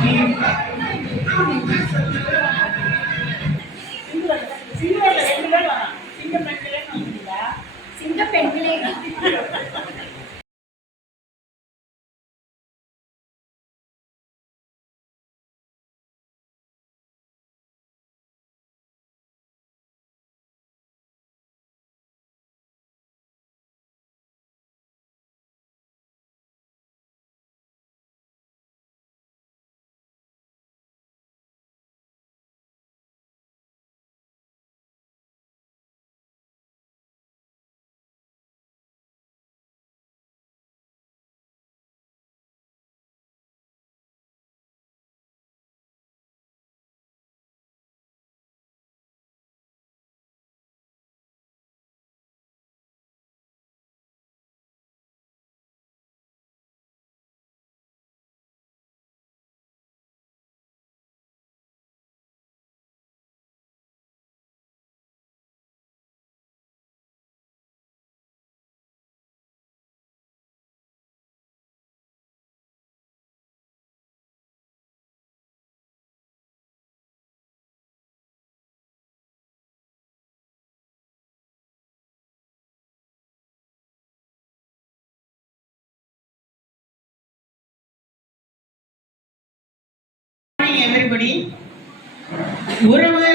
Thank you. Morning everybody உறவு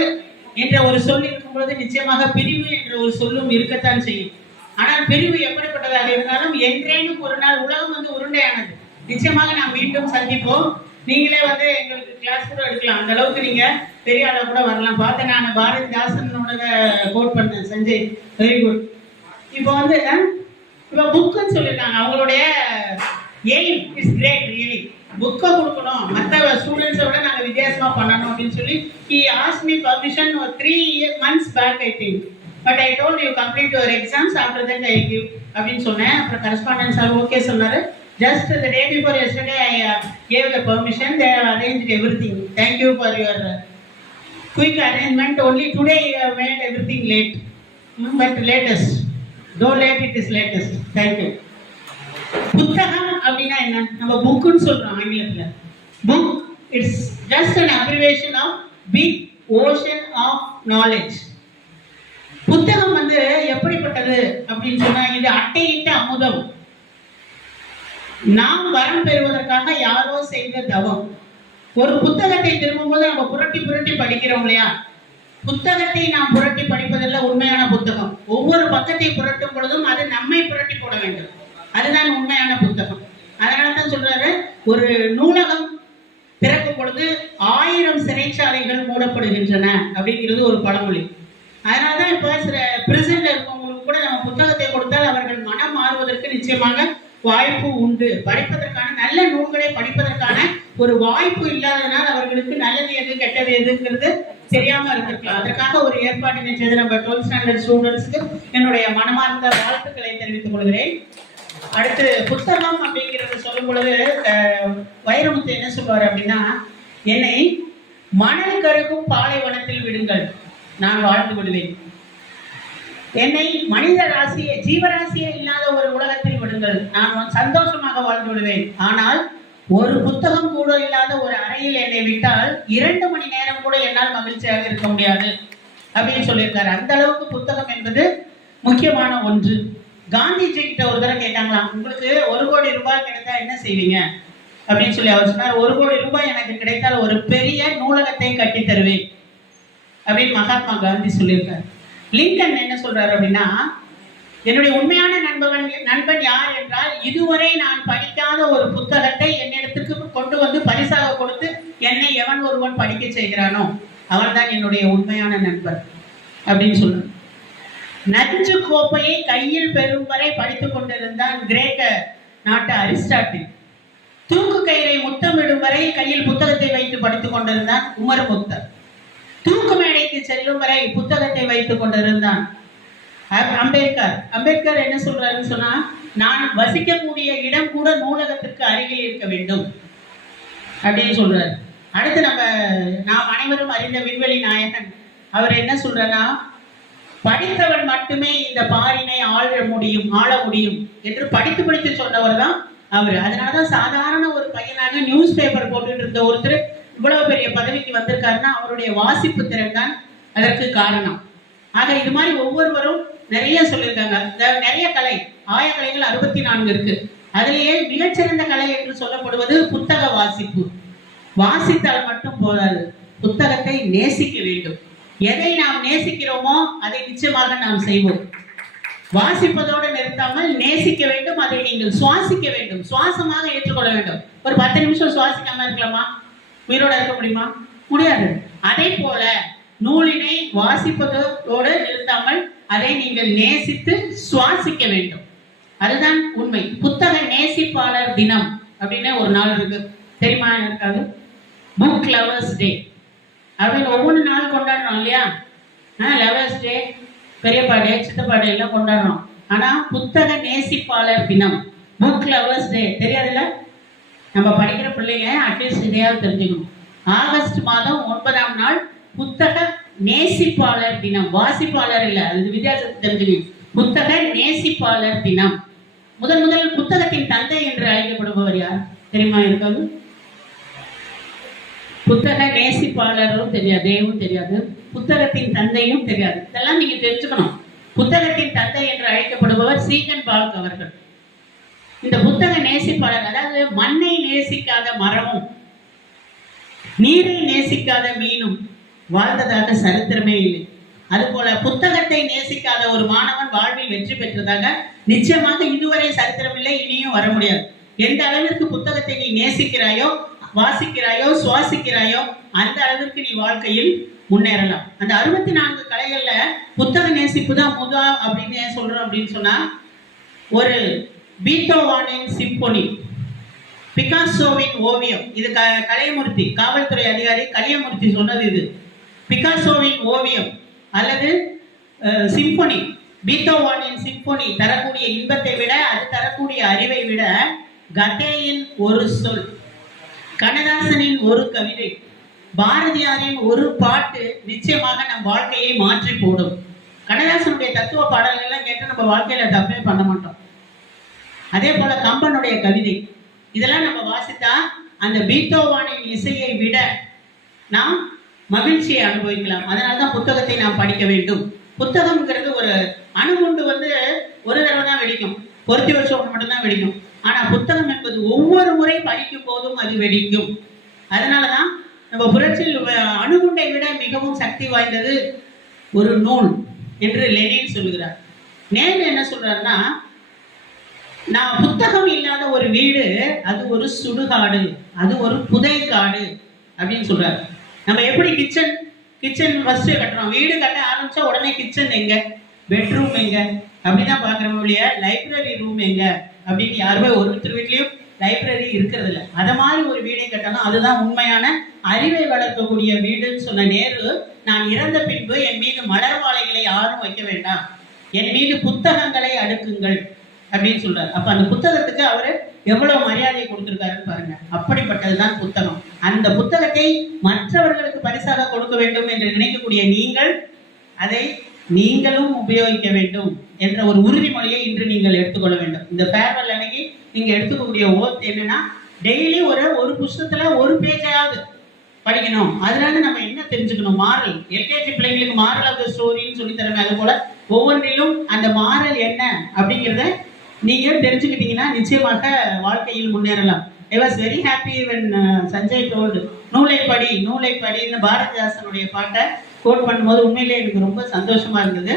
என்ற ஒரு சொல் இருக்கும் பொழுது நிச்சயமாக பிரிவு என்ற ஒரு சொல்லும் இருக்கத்தான் செய்யும். ஆனால் பிரிவு எப்படிப்பட்டதாக இருந்தாலும் என்றேனும் ஒரு நாள் உலகம் வந்து உருண்டையானது. நிச்சயமாக நாம் மீண்டும் சந்திப்போம். நீங்களே வந்து எங்களுக்கு கிளாஸ் கூட எடுக்கலாம். அந்த அளவுக்கு நீங்க பெரிய ஆளா கூட வரலாம். பார்த்தேன் நான் பாரதிதாசனோட கோட் பண்ணேன் சஞ்சய். வெரி குட் இப்போ வந்து இப்போ புக்குன்னு சொல்லியிருக்காங்க அவங்களுடைய எய்ம் இஸ் கிரேட் ரியலி புக்கை கொடுக்கணும். மற்ற ஸ்டூடெண்ட்ஸை விட நாங்கள் வித்தியாசமாக பண்ணணும் அப்படின்னு சொல்லி ஹி ஆஸ் மீ பர்மிஷன் ஒரு three year months back I think but I told you complete your exams after that I give அப்படின்னு சொன்னேன். அப்புறம் கரஸ்பாண்டன்ஸ் சார் ஓகே சொன்னார். Just the day before yesterday I gave the permission they arrange everything thank you for your quick arrangement only today you have made everything late. Mm, but latest. Though late it is புத்தகம் அப்படின்னா என்ன? நம்ம புக்குன்னு சொல்றோம் ஆங்கிலத்துல. Book it's just an abbreviation of big ocean of knowledge புத்தகம் வந்து எப்படிப்பட்டது அப்படின்னு சொன்னா இது அட்டையிட்ட அமுதம். நாம் வரம் பெறுவதற்காக யாரோ செய்த தவம். ஒரு புத்தகத்தை திரும்பும்போது நம்ம புரட்டி புரட்டி படிக்கிறோம் இல்லையா? புத்தகத்தை நாம் புரட்டி படிப்பதில் உண்மையான புத்தகம். ஒவ்வொரு பக்கத்தை புரட்டும் பொழுதும் அது நம்மை புரட்டி போட வேண்டும். அதுதான் உண்மையான புத்தகம். அதனால தான் சொல்றாரு ஒரு நூலகம் திறக்கும் பொழுது ஆயிரம் சிறைச்சாலைகள் மூடப்படுகின்றன அப்படிங்கிறது ஒரு பழமொழி. அதனாலதான் இப்ப இப்போ சில பிரிசன்ல இருக்கவங்களுக்கு கூட நம்ம புத்தகத்தை கொடுத்தால் அவர்கள் மனம் மாறுவதற்கு நிச்சயமாக வாய்ப்பு உண்டு. படிப்பதற்கான நல்ல நூல்களை படிப்பதற்கான ஒரு வாய்ப்பு இல்லாததனால் அவர்களுக்கு நல்லது எது கெட்டது எதுங்கிறது தெரியாம இருந்திருக்கலாம். அதற்காக ஒரு ஏற்பாட்டினை செய்து நம்ம டுவெல்த் ஸ்டாண்டர்ட் ஸ்டூடெண்ட்ஸ்க்கு என்னுடைய மனமார்ந்த வாழ்த்துக்களை தெரிவித்துக் கொள்கிறேன். அடுத்து புத்தகம் அப்படிங்கிறது சொல்லும் பொழுது வைரமுத்து என்ன சொல்வார் அப்படின்னா என்னை மணல் கருக்கும் பாலைவனத்தில் விடுங்கள் நான் வாழ்ந்து விடுவேன். என்னை மனித ராசியை ஜீவராசியே இல்லாத ஒரு உலகத்தில் விடுங்கள் நான் சந்தோஷமாக வாழ்ந்து விடுவேன். ஆனால் ஒரு புத்தகம் கூட இல்லாத ஒரு அறையில் என்னை விட்டால் இரண்டு மணி நேரம் கூட என்னால் மகிழ்ச்சியாக இருக்க முடியாது அப்படின்னு சொல்லியிருக்காரு. அந்த அளவுக்கு புத்தகம் என்பது முக்கியமான ஒன்று. காந்திஜி கிட்ட ஒரு தடவை கேட்டாங்களாம் உங்களுக்கு ஒரு கோடி ரூபாய் கிடைத்தா என்ன செய்வீங்க? அப்படின்னு சொல்லி அவர் சொன்னார் ஒரு கோடி ரூபாய் எனக்கு கிடைத்தால் ஒரு பெரிய நூலகத்தை கட்டி தருவேன். அப்படின்னு மகாத்மா காந்தி சொல்லியிருக்காரு. லிங்கன் என்ன சொல்றாரு அப்படின்னா என்னுடைய உண்மையான நண்பன் நண்பன் யார் என்றால் இதுவரை நான் படிக்காத ஒரு புத்தகத்தை என்னிடத்துக்கு கொண்டு வந்து பரிசாக கொடுத்து என்னை எவன் ஒருவன் படிக்க செய்கிறானோ அவன்தான் என்னுடைய உண்மையான நண்பன். அப்படின்னு சொல்றேன் நஞ்சு கோப்பையை கையில் பெறும் வரை படித்துக் கொண்டிருந்தான் கிரேக்க நாட்டு அரிஸ்டாட்டில். தூக்கு கயிறை முத்தமிடும் வரை கையில் புத்தகத்தை வைத்து படித்துக் கொண்டிருந்தான் உமர் முக்தர் தூக்கு மேடைக்கு செல்லும் வரை புத்தகத்தை வைத்துக் கொண்டிருந்தான் அம்பேத்கர். அம்பேத்கர் என்ன சொல்றாருன்னு சொன்னா நான் வசிக்கக்கூடிய இடம் கூட கூட நூலகத்திற்கு அருகில் இருக்க வேண்டும் அப்படின்னு சொல்றாரு. அடுத்து நம்ம நாம் அனைவரும் அறிந்த விண்வெளி நாயகன் அவர் என்ன சொல்றனா படித்தவன் மட்டுமே இந்த பாரினை ஆள முடியும் ஆள முடியும் என்று படித்து படித்து சொன்னவர் தான் அவர். அதனாலதான் சாதாரண ஒரு பையனாக நியூஸ் பேப்பர் போட்டுட்டு இருந்த ஒருத்தர் இவ்வளவு பெரிய பதவிக்கு வந்திருக்காருன்னா அவருடைய வாசிப்பு திறன் தான் அதற்கு காரணம். ஆக இது மாதிரி ஒவ்வொருவரும் நிறைய சொல்லியிருக்காங்க. இந்த நிறைய கலை ஆயக்கலைகள் அறுபத்தி நான்கு இருக்கு. அதிலேயே மிகச்சிறந்த கலை என்று சொல்லப்படுவது புத்தக வாசிப்பு. வாசித்தால் மட்டும் போதாது புத்தகத்தை நேசிக்க வேண்டும். எதை நாம் நேசிக்கிறோமோ அதை நிச்சயமாக நாம் செய்வோம். வாசிப்பதோடு நிறுத்தாமல் நேசிக்க வேண்டும் அதை நீங்கள் சுவாசிக்க வேண்டும். சுவாசமாக ஏற்றுக்கொள்ள வேண்டும். ஒரு பத்து நிமிஷம் சுவாசிக்காம இருக்கலாமா? உயிரோட இருக்க முடியுமா? முடியாது. அதே போல நூலினை வாசிப்பதோடு நிறுத்தாமல் அதை நீங்கள் நேசித்து சுவாசிக்க வேண்டும். அதுதான் உண்மை. புத்தக நேசிப்பாளர் தினம் அப்படின்னு ஒரு நாள் இருக்கு. தெரியுமா இருக்காது புக் லவர்ஸ் டே அப்படின்னு ஒவ்வொரு நாள் கொண்டாடுறோம் இல்லையா? ஆ லவர்ஸ் டே பெரியப்பா டே சித்தப்பா டே எல்லாம் கொண்டாடுறோம். ஆனா புத்தக நேசிப்பாளர் தினம் புக் லவர்ஸ் டே தெரியாதுல்ல? நம்ம படிக்கிற பிள்ளைங்க அட்லீஸ்ட் இதையாவது தெரிஞ்சுக்கணும். ஆகஸ்ட் மாதம் ஒன்பதாம் நாள் புத்தக நேசிப்பாளர் தினம். வாசிப்பாளர் இல்ல அது வித்தியாசத்தை தெரிஞ்சுக்கணும். புத்தக நேசிப்பாளர் தினம். முதல் முதல் புத்தகத்தின் தந்தை என்று அழைக்கப்படுபவர் யார்? தெரியுமா இருக்காது? புத்தக நேசிப்பாளரும் தெரியாது தேவும் தெரியாது புத்தகத்தின் தந்தையும் தெரியாது. இதெல்லாம் நீங்க தெரிஞ்சுக்கணும். புத்தகத்தின் தந்தை என்று அழைக்கப்படுபவர் சீகன் பால்க் அவர்கள் இந்த புத்தக நேசிப்பாளர் அதாவது மண்ணை நேசிக்காத மரமும் நீரை நேசிக்காத மீனும் வாழ்ந்ததாக சரித்திரமே இல்லை. அதுபோல புத்தகத்தை நேசிக்காத ஒரு மாணவன் வாழ்வில் வெற்றி பெற்றதாக நிச்சயமாக இதுவரை சரித்திரம் இல்லை இனியும் வர முடியாது. எந்த அளவிற்கு புத்தகத்தை நீ நேசிக்கிறாயோ வாசிக்கிறாயோ சுவாசிக்கிறாயோ அந்த அளவிற்கு நீ வாழ்க்கையில் முன்னேறலாம். அந்த அறுபத்தி நான்கு கலைகள்ல புத்தக நேசிப்பு தான் முதா அப்படின்னு ஏன் சொல்றோம் அப்படின்னு சொன்னா ஒரு பீட்டோவானின் சிம்பொனி பிகாசோவின் ஓவியம். இது க கலையமூர்த்தி காவல்துறை அதிகாரி கலியமூர்த்தி சொன்னது இது. பிகாசோவின் ஓவியம் அல்லது சிம்போனி சிம்பொனி பீத்தோவானின் சிம்பொனி தரக்கூடிய இன்பத்தை விட அது தரக்கூடிய அறிவை விட கதேயின் ஒரு சொல். கண்ணதாசனின் ஒரு கவிதை பாரதியாரின் ஒரு பாட்டு நிச்சயமாக நம் வாழ்க்கையை மாற்றி போடும். கண்ணதாசனுடைய தத்துவ பாடல்கள் எல்லாம் கேட்டு நம்ம வாழ்க்கையில தப்பே பண்ண மாட்டோம். அதே போல கம்பனுடைய கவிதை இதெல்லாம் நம்ம வாசித்தா அந்த பீத்தோவானின் இசையை விட நாம் மகிழ்ச்சியை அனுபவிக்கலாம். அதனால தான் புத்தகத்தை நாம் படிக்க வேண்டும். புத்தகம்ங்கிறது ஒரு அணுகுண்டு வந்து ஒரு தடவை தான் வெடிக்கும். பொருத்தி வருஷம் ஒன்று மட்டும்தான் வெடிக்கும். ஆனா புத்தகம் என்பது ஒவ்வொரு முறை படிக்கும் போதும் அது வெடிக்கும். அதனால தான் நம்ம புரட்சியில் அணுகுண்டை விட மிகவும் சக்தி வாய்ந்தது ஒரு நூல் என்று லெனின் சொல்லுகிறார். நேரு என்ன சொல்றாருன்னா நான் புத்தகம் இல்லாத ஒரு வீடு அது ஒரு சுடுகாடு அது ஒரு புதை காடு அப்படின்னு சொல்றாரு. நம்ம எப்படி கிச்சன் கிச்சன் ஃபர்ஸ்ட் கட்டுறோம். வீடு கட்ட ஆரம்பிச்சா உடனே கிச்சன் எங்க? பெட்ரூம் எங்க? அப்படிதான் பாக்குறோம் இல்லையா லைப்ரரி ரூம் எங்க? அப்படின்னு யாருமே ஒருத்தர் வீட்லயும் லைப்ரரி இருக்கிறது இல்ல அத மாதிரி ஒரு வீடை கட்டணும். அதுதான் உண்மையான அறிவை வளர்க்கக்கூடிய வீடுன்னு சொன்ன நேரு நான் இறந்த பின்பு என் மீது மலர் மாலைகளை யாரும் வைக்க வேண்டாம். என் மீது புத்தகங்களை அடுக்குங்கள் அப்படின்னு சொல்றாரு. அப்ப அந்த புத்தகத்துக்கு அவரு எவ்வளவு மரியாதை கொடுத்திருக்காருன்னு பாருங்க. அப்படிப்பட்டதுதான் புத்தகம். அந்த புத்தகத்தை மற்றவர்களுக்கு பரிசாக கொடுக்க வேண்டும் என்று நினைக்கக்கூடிய நீங்கள் அதை நீங்களும் உபயோகிக்க வேண்டும் என்ற ஒரு உறுதிமொழியை இன்று நீங்கள் எடுத்துக்கொள்ள வேண்டும். இந்த ஃபேர்வெல் அன்னைக்கு நீங்க எடுத்துக்கக்கூடிய ஓத் என்னன்னா டெய்லி ஒரு ஒரு புஸ்தகத்துல ஒரு பேஜாவது படிக்கணும். அதனால நம்ம என்ன தெரிஞ்சுக்கணும்? மாறல். எல்கேஜி பிள்ளைங்களுக்கு மாறல் ஆஃப் த ஸ்டோரின்னு சொல்லி தரமே அது போல ஒவ்வொன்றிலும் அந்த மாறல் என்ன அப்படிங்கிறத நீங்க தெரிஞ்சுக்கிட்டீங்கன்னா நிச்சயமாக வாழ்க்கையில் முன்னேறலாம். I was very happy when Sanjay told நூலை படி நூலை படின்னு பாரதிதாசனுடைய பாட்டை கோட் பண்ணும்போது உண்மையிலே எனக்கு ரொம்ப சந்தோஷமா இருந்தது.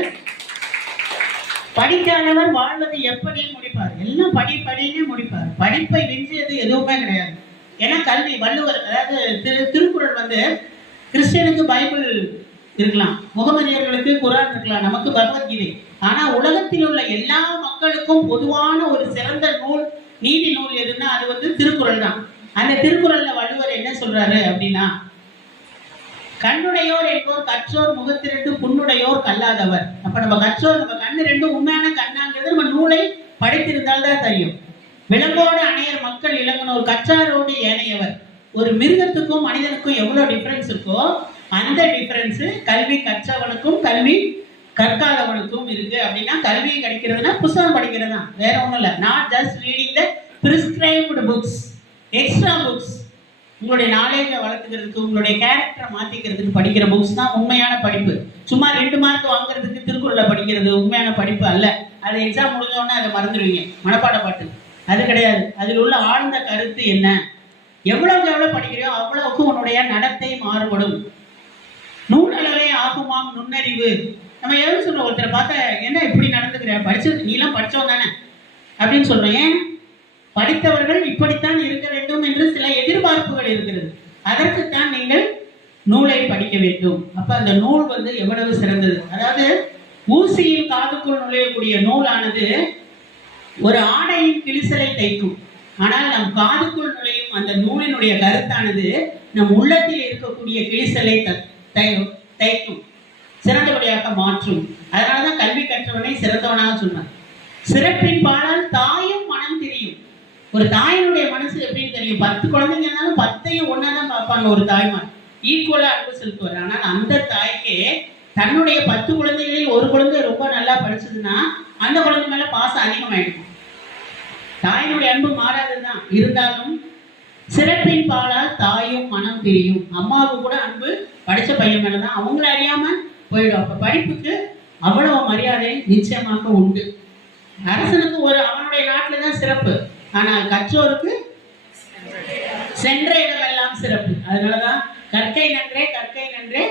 படிக்காதவர் வாழ்வது எப்படி முடிப்பார். எல்லாம் படி படினே முடிப்பார். படிப்பை விஞ்சியது எதுவுமே கிடையாது. ஏன்னா கல்வி வள்ளுவர் அதாவது திரு திருக்குறள் வந்து கிறிஸ்டியனுக்கு பைபிள் இருக்கலாம். முகமதியர்களுக்கு குரான் இருக்கலாம். நமக்கு பகவத்கீதை. ஆனா உலகத்தில் உள்ள எல்லா மக்களுக்கும் பொதுவான ஒரு சிறந்த நூல் நீதி நூல் எதுன்னா அது வந்து திருக்குறள் தான். அந்த திருக்குறள்ல வள்ளுவர் என்ன சொல்றாரு அப்படின்னா கண்ணுடையோர் என்போர் கற்றோர் முகத்திரண்டு புண்ணுடையோர் கல்லாதவர். அப்ப நம்ம கற்றோர் நம்ம கண்ணு ரெண்டும் உண்மையான கண்ணாங்கிறது நம்ம நூலை படைத்திருந்தால் தான் தெரியும். விலங்கோடு அணையர் மக்கள் இளங்கனோர் கற்றாரோடு ஏனையவர். ஒரு மிருகத்துக்கும் மனிதனுக்கும் எவ்வளவு டிஃபரன்ஸ் இருக்கோ அந்த டிஃபரன்ஸ் கல்வி கற்றவனுக்கும் கல்வி கற்காதவனுக்கும் இருக்கு. அப்படின்னா கல்வி கிடைக்கிறதுனா புத்தகம் படிக்கிறது தான் வேற ஒன்றும் இல்லை. Not just reading the prescribed books extra books உங்களுடைய நாலேஜை வளர்த்துக்கிறதுக்கு உங்களுடைய கேரக்டரை மாத்திக்கிறதுக்கு படிக்கிற புக்ஸ் தான் உண்மையான படிப்பு. சும்மா ரெண்டு மார்க் வாங்குறதுக்கு திருக்குறளை படிக்கிறது உண்மையான படிப்பு அல்ல. அது எக்ஸாம் முடிஞ்சோடனே அதை மறந்துடுவீங்க. மனப்பாட பாட்டு. அது கிடையாது. அதில் உள்ள ஆழ்ந்த கருத்து என்ன? எவ்வளவுக்கு எவ்வளவு படிக்கிறியோ அவ்வளவுக்கு உன்னுடைய நடத்தை மாறுபடும். நூலளவே ஆகுமாம் நுண்ணறிவு. நம்ம எதுவும் சொல்றோம். ஒருத்தரை பார்த்தா என்ன இப்படி நடந்துக்கிற? படிச்சது நீலாம் படிச்சவன் தானே? அப்படின்னு சொல்கிறோம் ஏன்? படித்தவர்கள் இப்படித்தான் இருக்க வேண்டும் என்று சில எதிர்பார்ப்புகள் இருக்கிறது அதற்குத்தான் நீங்கள் நூலை படிக்க வேண்டும். அப்ப அந்த நூல் வந்து எவ்வளவு சிறந்தது? அதாவது ஊசியின் காதுக்குள் நுழையக்கூடிய நூலானது ஒரு ஆடையின் கிழிசலை தைக்கும். ஆனால் நம் காதுக்குள் நுழையும் அந்த நூலினுடைய கருத்தானது நம் உள்ளத்தில் இருக்கக்கூடிய கிழிசலை தை- தைக்கும். சிறந்தபடியாக மாற்றும். அதனாலதான் கல்வி கற்றவனை சிறந்தவனாக சொன்னார் சிறப்பின் பாடால் தாயும் மனம் திரி ஒரு தாயினுடைய மனசு எப்படின்னு தெரியும்? பத்து குழந்தைங்கனாலும் பத்தையும் ஒன்னாதான் பார்ப்பாங்க ஒரு தாய்மார். ஈக்குவலா அன்பு செலுத்துவார். ஆனால் அந்த தாய்க்கே தன்னுடைய பத்து குழந்தைகளில் ஒரு குழந்தை ரொம்ப நல்லா படிச்சதுன்னா அந்த குழந்தை மேல பாசம் அதிகமாயிடும்? தாயினுடைய அன்பு மாறாதுதான். இருந்தாலும் சிறப்பின் பாலால் தாயும் மனம் பிரியும் அம்மாவுக்கு கூட அன்பு படிச்ச பையன் மேலதான். அவங்கள அறியாம போயிடும். அப்ப படிப்புக்கு அவ்வளவு மரியாதை நிச்சயமாக உண்டு. அரசனுக்கு ஒரு அவனுடைய நாட்டுல தான் சிறப்பு. ஆனால் கற்றோருக்கு சென்ற இடமெல்லாம் சிறப்பு. அதனாலதான் கற்கை நன்றே கற்கை நன்றே.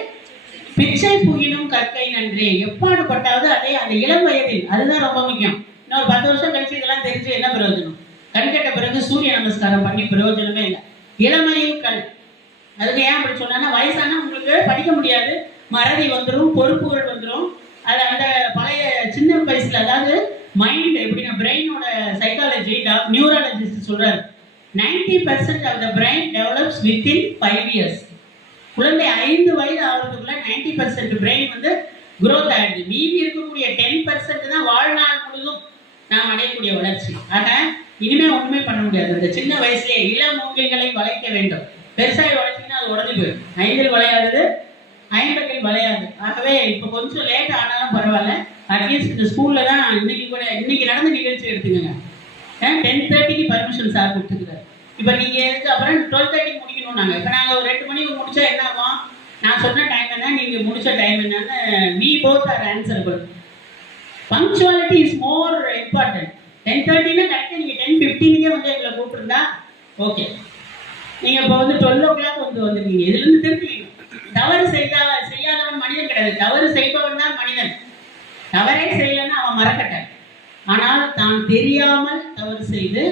பிச்சை புகினும் கற்கை நன்றே. எப்பாடுபட்டாவது அதே அந்த இளம் வயதில் அதுதான் ரொம்ப முக்கியம். இன்னொரு பத்து வருஷம் கழிச்சு இதெல்லாம் தெரிஞ்சு என்ன பிரயோஜனம்? கண்கட்ட பிறகு சூரிய நமஸ்காரம் பண்ணி பிரயோஜனமே இல்லை. இளமையில் கல் அதுக்கு ஏன் அப்படி சொன்னா வயசானா உங்களுக்கு படிக்க முடியாது. மறதி வந்துடும் பொறுப்புகள் வந்துடும் அது அந்த பழைய சின்ன வயசுல அதாவது மைண்ட் எப்படின்னா பிரெயினோட சைக்காலஜி நியூராலஜிஸ்ட் சொல்றாரு. Ninety percent of the brain develops within five years குழந்தை ஐந்து வயது ஆகிறதுக்குள்ள நைன்டி பர்சன்ட் பிரெயின் வந்து குரோத் ஆயிடுது. மீதி இருக்கக்கூடிய டென் பர்சன்ட் தான் வாழ்நாள் முழுதும் நாம் அடையக்கூடிய வளர்ச்சி. ஆக இனிமே ஒண்ணுமே பண்ண முடியாது. அந்த சின்ன வயசுலேயே இள மூங்கில்களை வளைக்க வேண்டும். பெருசாக வளர்த்தீங்கன்னா அது உடஞ்சு போயிடும். ஐந்தில் வளையாதது ஐம்பதில் வளையாது. ஆகவே இப்போ கொஞ்சம் லேட் ஆனாலும் பரவாயில்ல. அட்லீஸ்ட் இந்த ஸ்கூலில் தான் இன்னைக்கு கூட இன்னைக்கு நடந்த நிகழ்ச்சி எடுத்துக்கோங்க. டென் தேர்ட்டிக்கு பர்மிஷன் சார் கொடுத்துருக்காரு. இப்போ நீங்கள் எதுக்கு அப்புறம் டுவெல் தேர்ட்டிக்கு முடிக்கணும் நாங்கள் இப்போ நாங்கள் ஒரு ரெண்டு மணிக்கு முடிச்சா என்ன ஆகும்? நான் சொன்ன டைம் என்ன நீங்கள் முடிச்ச டைம் என்னன்னு we both are answerable punctuality is more important ten தேர்ட்டினா கரெக்டாக நீங்கள் டென் ஃபிஃப்டீனுக்கே வந்து எங்களை கூப்பிட்டுருந்தா ஓகே நீங்கள் இப்போ வந்து டுவெல் ஓ கிளாக் வந்து வந்துருக்கீங்க. இதுலேருந்து திருப்பி தவறு செய்தா செய்யாதவன் மனிதன் கிடையாது. தவறு செய்பவன் தான் தவறே செய்யலன்னு அவன் மறக்கட்ட ஆனால் தான் தெரியாமல் தவறு செய்து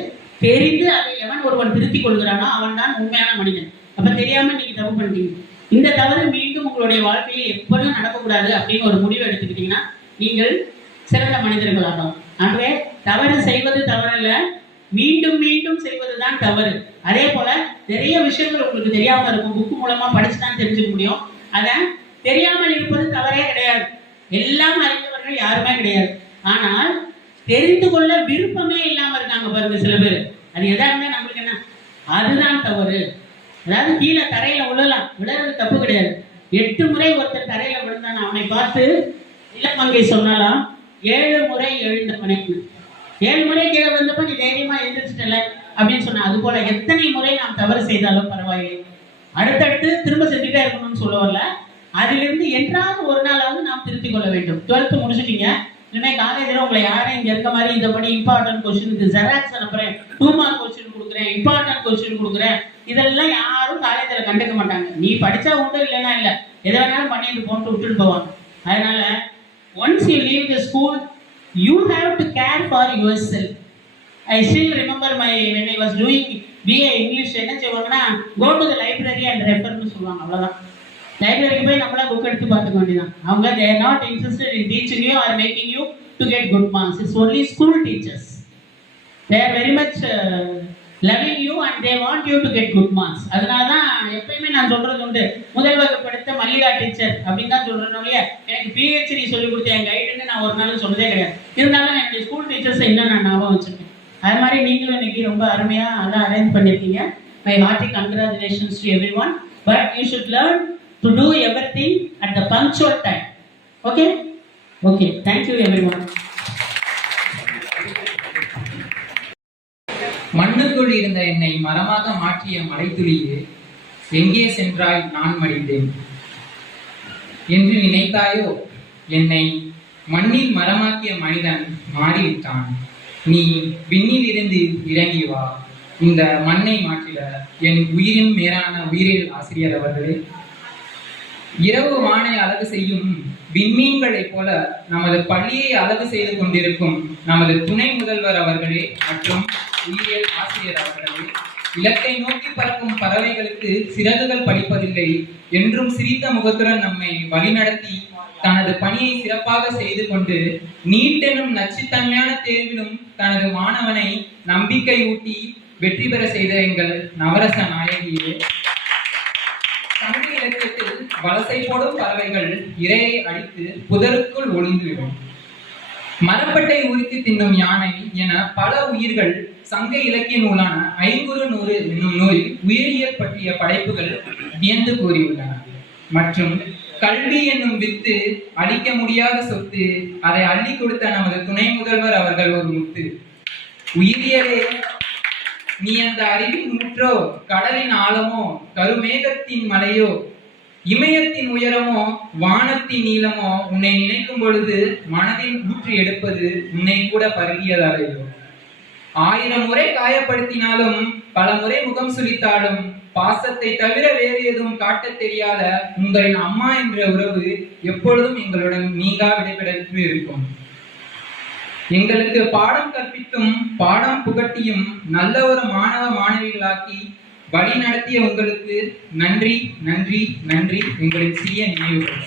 தெரிந்து அதை எவன் ஒருவன் திருத்திக் கொள்கிறானோ அவன் தான் உண்மையான மனிதன். அப்ப தெரியாம நீங்க தவறு பண்ணிட்டீங்க. இந்த தவறு மீண்டும் உங்களுடைய வாழ்க்கையில் எப்பொழுதும் நடக்கக்கூடாது அப்படின்னு ஒரு முடிவு எடுத்துக்கிட்டீங்கன்னா நீங்கள் சிறந்த மனிதர்களாகும் ஆகவே தவறு செய்வது தவறல்ல. மீண்டும் மீண்டும் செய்வதுதான் தவறு. அதே போல நிறைய விஷயங்கள் உங்களுக்கு தெரியாம இருக்கும். புக்கு மூலமா படிச்சுதான் தெரிஞ்சுக்க முடியும். அத தெரியாமல் இருப்பது தவறே கிடையாது. எல்லாம் அறிந்தவர்கள் யாருமே கிடையாது. ஆனால் தெரிந்து கொள்ள விருப்பமே இல்லாம இருக்காங்க பாருங்க சில பேர். அது எதா இருந்தா நம்மளுக்கு என்ன? அதுதான் தவறு. அதாவது கீழே தரையில விழலாம். விழுறது தப்பு கிடையாது. எட்டு முறை ஒருத்தர் தரையில விழுந்தான் அவனை பார்த்து இளமங்கை சொன்னாலாம். ஏழு முறை எழுந்தவனே ஏழு முறை கீழே விழுந்தப்ப நீ தைரியமா எழுந்திரிச்சிட்டல அப்படின்னு சொன்ன அது போல எத்தனை முறை நாம் தவறு செய்தாலும் பரவாயில்லை. அடுத்தடுத்து திரும்ப செஞ்சுட்டே இருக்கணும்னு சொல்ல வரல அதிலிருந்து என்றாவது ஒரு நாளாவது நாம் திருத்திக் கொள்ள வேண்டும். டுவெல்த் முடிச்சுட்டீங்க. இல்லைன்னா காலேஜில் உங்களை யாரும் இங்கே இருக்க மாதிரி இந்த படி இம்பார்ட்டன்ட் கொஸ்டினுக்கு ஜெராக்ஸ் அனுப்புறேன். டூ மார்க் கொஸ்டின் கொடுக்குறேன். இம்பார்ட்டன்ட் கொஸ்டின் கொடுக்குறேன். இதெல்லாம் யாரும் காலேஜில் கண்டுக்க மாட்டாங்க. நீ படித்தா உண்டு இல்லைன்னா இல்லை. எதை வேணாலும் பண்ணிட்டு போட்டு விட்டுட்டு போவாங்க. அதனால once you leave the school you have to care for yourself I still remember my when I was doing BA English என்ன செய்வாங்கன்னா go to the library and ரெஃபர்னு சொல்லுவாங்க. அவ்வளோதான் லைப்ரரிக்கு போய் நம்மளா புக் எடுத்து பார்த்துக்க வேண்டியதான் அவங்க they are not interested in teaching you are making you to get good marks it's only school teachers they are very much loving you and they want you to get good marks அதனால தான் எப்பயுமே நான் சொல்றது உண்டு. முதல் வகைப்படுத்த Mallika teacher அப்படின்னு தான் சொல்றேன் இல்லையா எனக்கு பிஹெச்டி சொல்லி கொடுத்த என் கைடுன்னு நான் ஒரு நாள் சொன்னதே கிடையாது. இருந்தாலும் என்னுடைய ஸ்கூல் டீச்சர்ஸ் இன்னும் நான் ஞாபகம் வச்சிருக்கேன். அது மாதிரி நீங்களும் இன்னைக்கு ரொம்ப அருமையா அதான் அரேஞ்ச் பண்ணிருக்கீங்க. My hearty congratulations to everyone but you should learn to do everything at the punctual time okay okay thank you everyone மண்ணுக்குள் இருந்த என்னை மரமாக மாற்றிய மலைத்துளியே எங்கே சென்றாய் நான் மடிந்தேன்? என்று நினைத்தாயோ? என்னை மண்ணில் மரமாக்கிய மனிதன் மாறிவிட்டான். நீ விண்ணில் இருந்து இறங்கி வா. இந்த மண்ணை மாற்றிட என் உயிரின் மேலான உயிரியல் ஆசிரியர் அவர்களே இரவு வானை அழகு செய்யும் விண்மீன்களைப் போல நமது பள்ளியை அழகு செய்து கொண்டிருக்கும் நமது துணை முதல்வர் அவர்களே மற்றும் உயிரியல் ஆசிரியர் அவர்களே இலக்கை நோக்கி பறக்கும் பறவைகளுக்கு சிறகுகள் படிப்பதில்லை என்றும் சிரித்த முகத்துடன் நம்மை வழிநடத்தி தனது பணியை சிறப்பாக செய்து கொண்டு நீட் எனும் நச்சுத்தன்மையான தேர்விலும் தனது மாணவனை நம்பிக்கை ஊட்டி வெற்றி பெற செய்த எங்கள் நவரச நாயகியே. வலசை போடும் பறவைகள் இரையை அடித்து புதருக்குள் ஒளிந்துவிடும். மரப்பட்டை உரித்து தின்னும் யானை என பல உயிர்கள் சங்க இலக்கிய நூலான ஐங்குறு நூறு என்னும் நூலில் உயிரியல் பற்றிய படைப்புகள் வியந்து கூறியுள்ளன. மற்றும் கல்வி என்னும் வித்து அழிக்க முடியாத சொத்து அதை அள்ளி கொடுத்த நமது துணை முதல்வர் அவர்கள் ஒரு முத்து. உயிரியலே நீ அந்த அறிவின் முற்றோ கடலின் ஆழமோ கருமேகத்தின் மலையோ இமயத்தின் உயரமோ வானத்தின் நீளமோ உன்னை நினைக்கும் பொழுது மனதில் ஊற்றி எடுப்பது உன்னை கூட பருகியதாகும் ஆயிரம் முறை காயப்படுத்தினாலும் பல முறை முகம் சுழித்தாலும் பாசத்தை தவிர வேறு எதுவும் காட்டத் தெரியாத உங்களின் அம்மா என்ற உறவு எப்பொழுதும் எங்களுடன் நீங்கா விடைபெற்று இருக்கும். எங்களுக்கு பாடம் கற்பித்தும் பாடம் புகட்டியும் நல்ல ஒரு மாணவ மாணவிகளாக்கி வழி நடத்திய உங்களுக்கு நன்றி நன்றி நன்றி எங்களின் சிறிய நினைவுகள்.